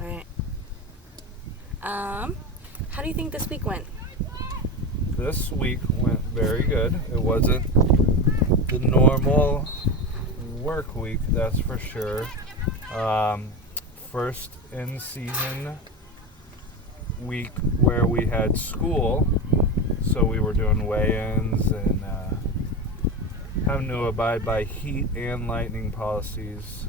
All right. How do you think this week went? This week went very good. It wasn't the normal work week, that's for sure. First in season week where we had school, so we were doing weigh-ins and having to abide by heat and lightning policies,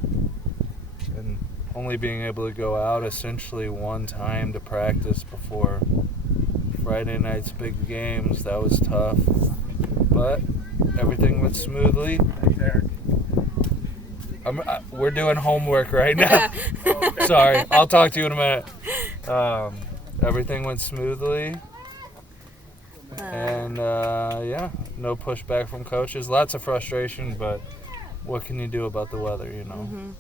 and only being able to go out essentially one time to practice before Friday night's big games. That was tough, but everything went smoothly. We're doing homework right now. Sorry, I'll talk to you in a minute. Everything went smoothly. And, no pushback from coaches. Lots of frustration, but what can you do about the weather, you know? Mm-hmm.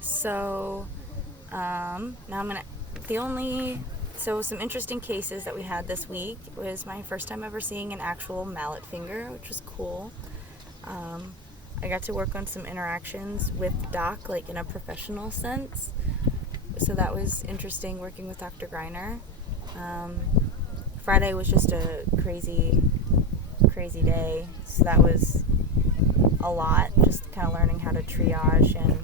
So, now some interesting cases that we had this week. It was my first time ever seeing an actual mallet finger, which was cool. I got to work on some interactions with Doc, like in a professional sense. So that was interesting working with Dr. Greiner. Friday was just a crazy day. So that was a lot, just kind of learning how to triage, and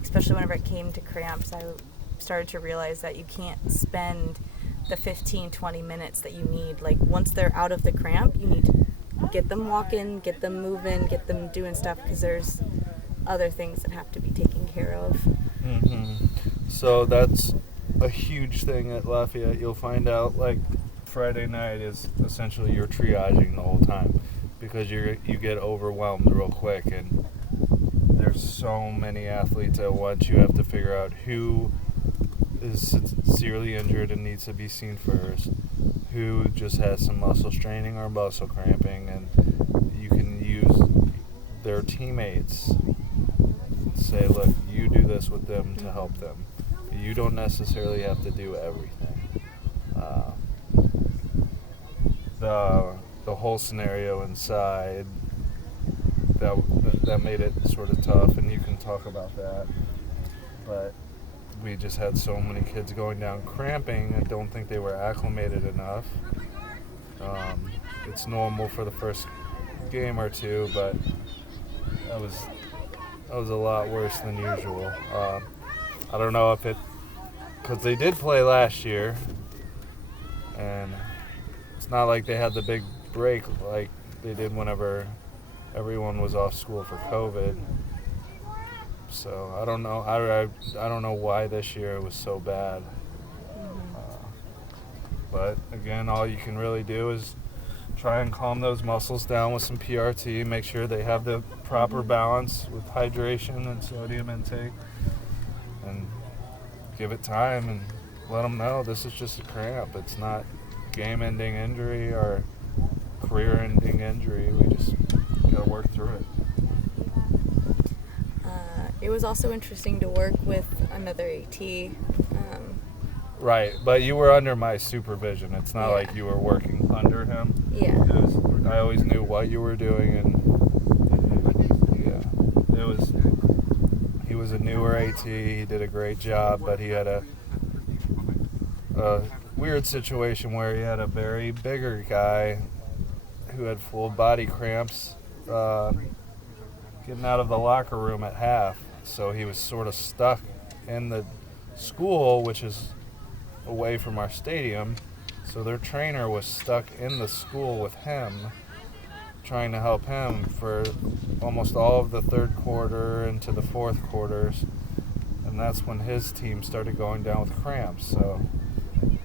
especially whenever it came to cramps, I started to realize that you can't spend the 15-20 minutes that you need. Like, once they're out of the cramp, you need to get them walking, get them moving, get them doing stuff, because there's other things that have to be taken care of. Mm-hmm. So that's a huge thing at Lafayette. You'll find out, like, Friday night is essentially you're triaging the whole time, because you get overwhelmed real quick, and there's so many athletes at once. You have to figure out who is sincerely injured and needs to be seen first, who just has some muscle straining or muscle cramping, and you can use their teammates. Say, look, you do this with them to help them. You don't necessarily have to do everything. The whole scenario inside, that made it sort of tough, and you can talk about that. But we just had so many kids going down cramping. I don't think they were acclimated enough. It's normal for the first game or two, but that was a lot worse than usual. I don't know if because they did play last year, and it's not like they had the big break like they did whenever everyone was off school for COVID. So I don't know. I don't know why this year it was so bad. But again, all you can really do is try and calm those muscles down with some PRT. Make sure they have the proper balance with hydration and sodium intake, and give it time and let them know this is just a cramp. It's not game-ending injury or career-ending injury. We just gotta work through it. It was also interesting to work with another AT. Right, but you were under my supervision. It's not like you were working under him. Yeah. I always knew what you were doing, and he was a newer AT. He did a great job, but he had a weird situation where he had a very bigger guy who had full body cramps getting out of the locker room at half. So he was sort of stuck in the school, which is away from our stadium. So their trainer was stuck in the school with him, trying to help him for almost all of the third quarter into the fourth quarters. And that's when his team started going down with cramps. So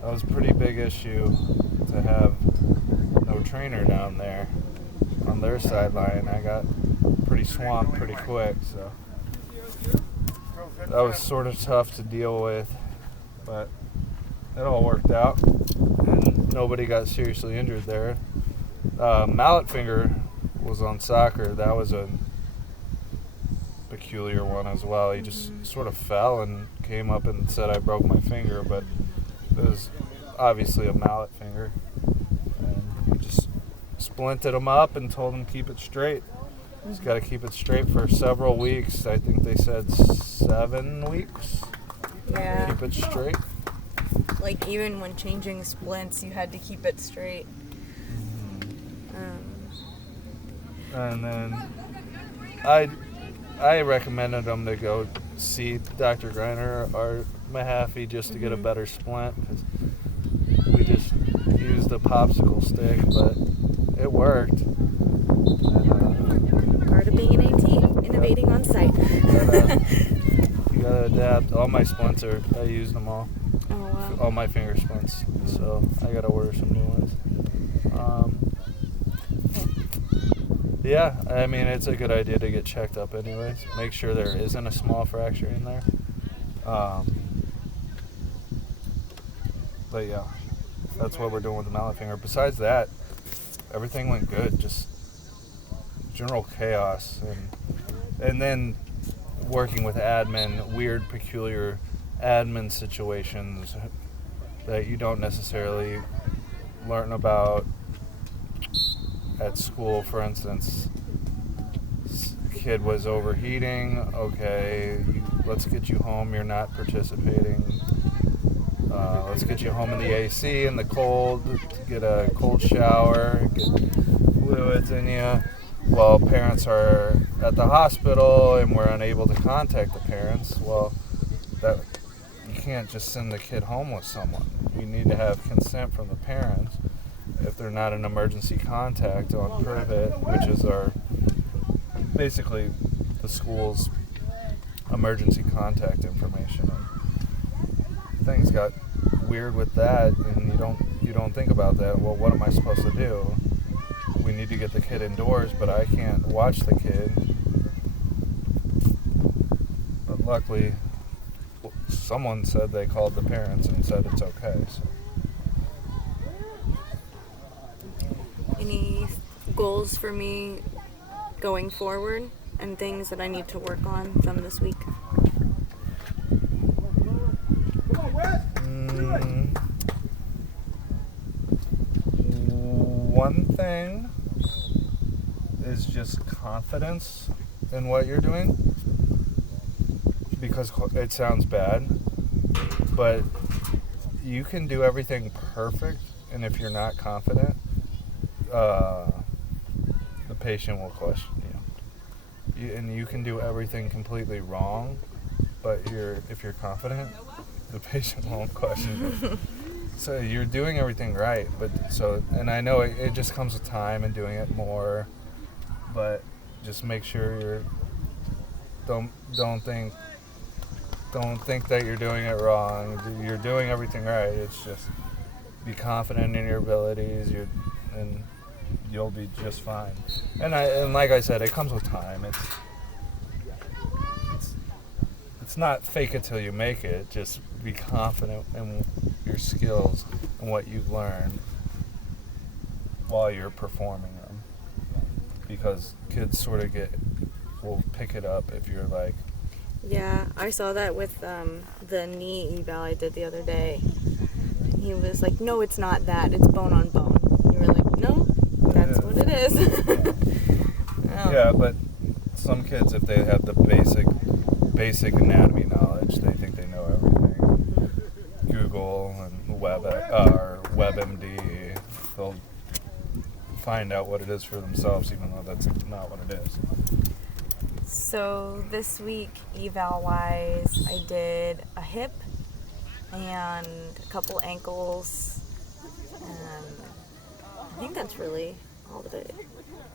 that was a pretty big issue to have no trainer down there on their sideline. I got pretty swamped pretty quick, so that was sort of tough to deal with, but it all worked out, and nobody got seriously injured there. Mallet finger was on soccer. That was a peculiar one as well. He just sort of fell and came up and said, I broke my finger, but it was obviously a mallet finger. And we just splinted him up and told him keep it straight. He's got to keep it straight for several weeks. I think they said 7 weeks. Yeah. keep it straight. Like, even when changing splints, you had to keep it straight. And then I recommended them to go see Dr. Greiner or Mahaffey just to get a better splint, because we just used a popsicle stick, but it worked. And, Part of being an AT, innovating on site. you gotta adapt. All my splints I used them all. Oh, wow. All my finger splints. So I gotta order some new ones. Yeah, I mean, it's a good idea to get checked up anyways. Make sure there isn't a small fracture in there. But yeah, that's what we're doing with the mallet finger. Besides that, everything went good. Just general chaos. And then working with admin, weird, peculiar admin situations that you don't necessarily learn about at school. For instance, kid was overheating. Okay, let's get you home. You're not participating. Let's get you home in the AC in the cold. Get a cold shower. Get fluids in you. Well, parents are at the hospital and we're unable to contact the parents. Well, that you can't just send the kid home with someone. We need to have consent from the parents. If they're not an emergency contact on Privet, which is basically the school's emergency contact information. And things got weird with that, and you don't think about that. Well, what am I supposed to do? We need to get the kid indoors, but I can't watch the kid. But luckily, someone said they called the parents and said it's okay. So. Any goals for me going forward and things that I need to work on from this week? One thing is just confidence in what you're doing, because it sounds bad, but you can do everything perfect, and if you're not confident, the patient will question you. And you can do everything completely wrong, but if you're confident, the patient won't question you. So you're doing everything right, and I know it just comes with time and doing it more, but just make sure don't think that you're doing it wrong. You're doing everything right. It's just be confident in your abilities, and you'll be just fine. And like I said, it comes with time. It's not fake it till you make it. Just be confident in your skills and what you've learned while you're performing them. Because kids sort of will pick it up if you're like... Yeah, I saw that with the knee eval I did the other day. He was like, no, it's not that. It's bone on bone. You were like, no, that's what it is. Yeah, but some kids, if they have the basic anatomy knowledge, they think they know everything. Google and WebMD, they'll find out what it is for themselves, even though that's not what it is. So this week, eval-wise, I did a hip and a couple ankles, and I think that's really all of it.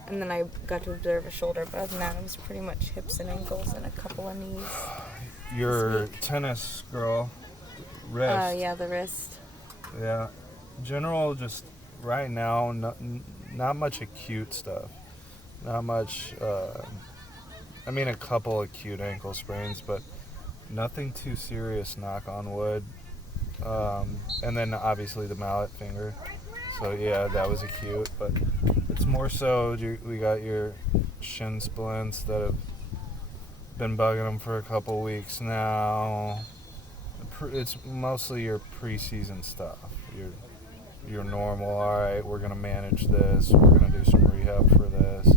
And then I got to observe a shoulder, but other than that, it was pretty much hips and ankles and a couple of knees. Your tennis girl, wrist. Yeah, the wrist. Yeah. General, just right now, not much acute stuff. Not much, a couple acute ankle sprains, but nothing too serious, knock on wood. And then obviously the mallet finger. So yeah, that was acute, but it's more so we got your shin splints that have been bugging them for a couple weeks now. It's mostly your preseason stuff. Your normal, all right, we're going to manage this, we're going to do some rehab for this.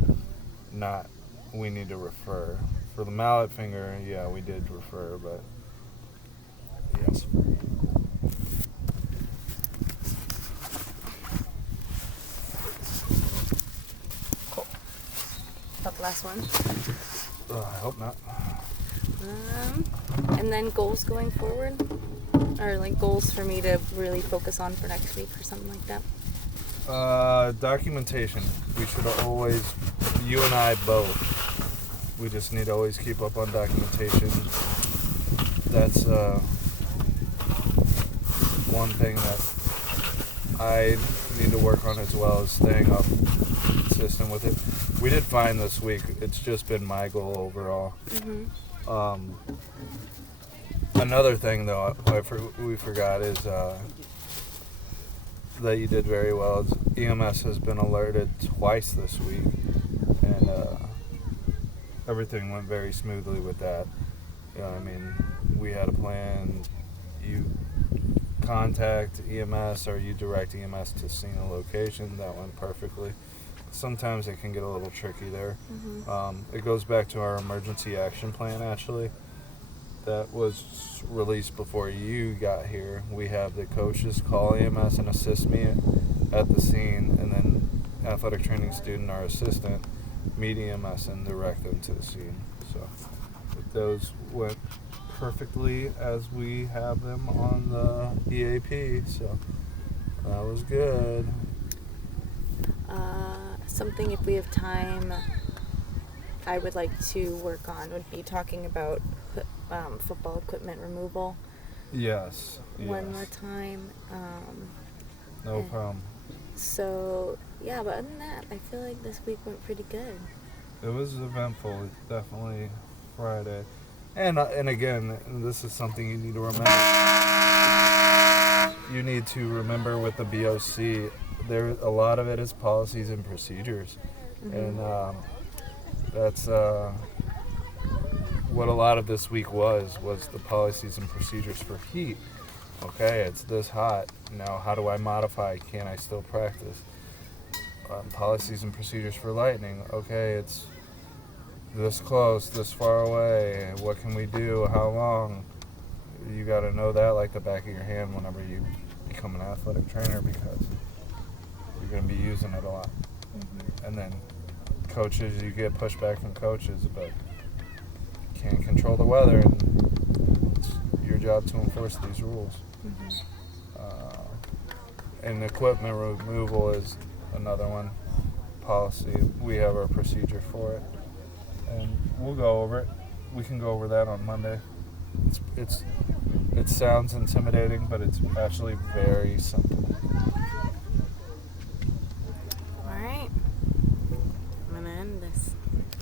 We need to refer. For the mallet finger, yeah, we did refer, but yes. last one. I hope not. And then goals going forward? Or like goals for me to really focus on for next week or something like that? Documentation. We should always, you and I both, we just need to always keep up on documentation. That's one thing that I need to work on as well, is staying up consistent with it. We did fine this week. It's just been my goal overall. Another thing though we forgot is that you did very well is EMS has been alerted twice this week, and everything went very smoothly with that. You know what I mean? We had a plan. You contact EMS or you direct EMS to scene a location. That went perfectly. Sometimes it can get a little tricky there. It goes back to our emergency action plan, actually. That was released before you got here. We have the coaches call EMS and assist me at the scene, and then athletic training student or assistant meet EMS and direct them to the scene. So those went perfectly as we have them on the EAP, so that was good. Something, if we have time, I would like to work on would be talking about football equipment removal. Yes. One more time. No problem. So, yeah, but other than that, I feel like this week went pretty good. It was eventful. Definitely Friday. And again, this is something you need to remember. You need to remember with the BOC, a lot of it is policies and procedures. And that's what a lot of this week was the policies and procedures for heat. Okay, it's this hot. Now, how do I modify? Can I still practice? Policies and procedures for lightning. Okay, it's this close, this far away. What can we do? How long? You got to know that like the back of your hand whenever you become an athletic trainer, because you're going to be using it a lot. And then coaches, you get pushback from coaches, but you can't control the weather, and it's your job to enforce these rules. And equipment removal is another one. Policy, we have our procedure for it, and we'll go over it. We can go over that on Monday. It sounds intimidating, but it's actually very simple.